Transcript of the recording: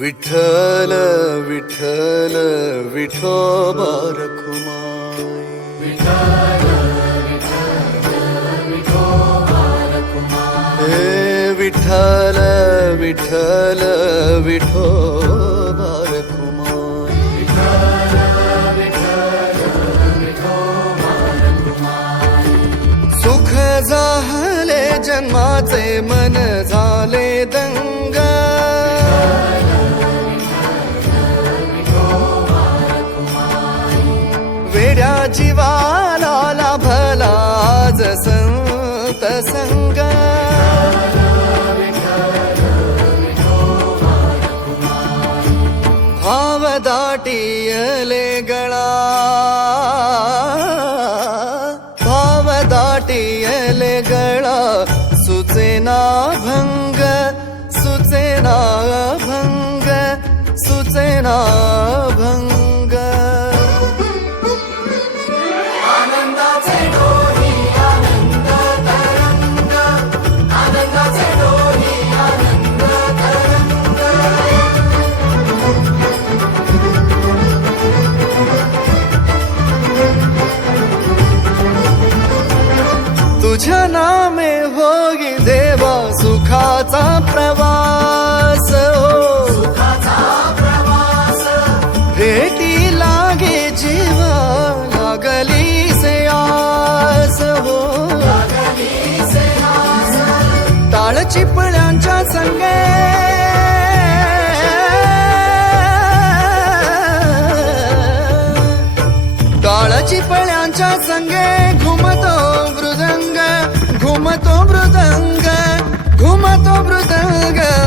विठ्ठल विठ्ठल विठो बारखुमाई हे विठ्ठल विठ्ठल विठो बारखुमाई सुख झाले जन्माचे मन झाले जीवाला लाभला आज संत संग. भाव दाटियले गळा. भाव दाटियले गळा. सुचेना भंग सुचेना भंग सुचेना तुझ्या नामे होगी देवा सुखाचा प्रवास हो। भेटी लागे जीवा लागली से आस हो। ताळ चिपळ्यांच्या संगे। चिपळ्यांच्या संगे। matou brudanga, uma matou brudanga.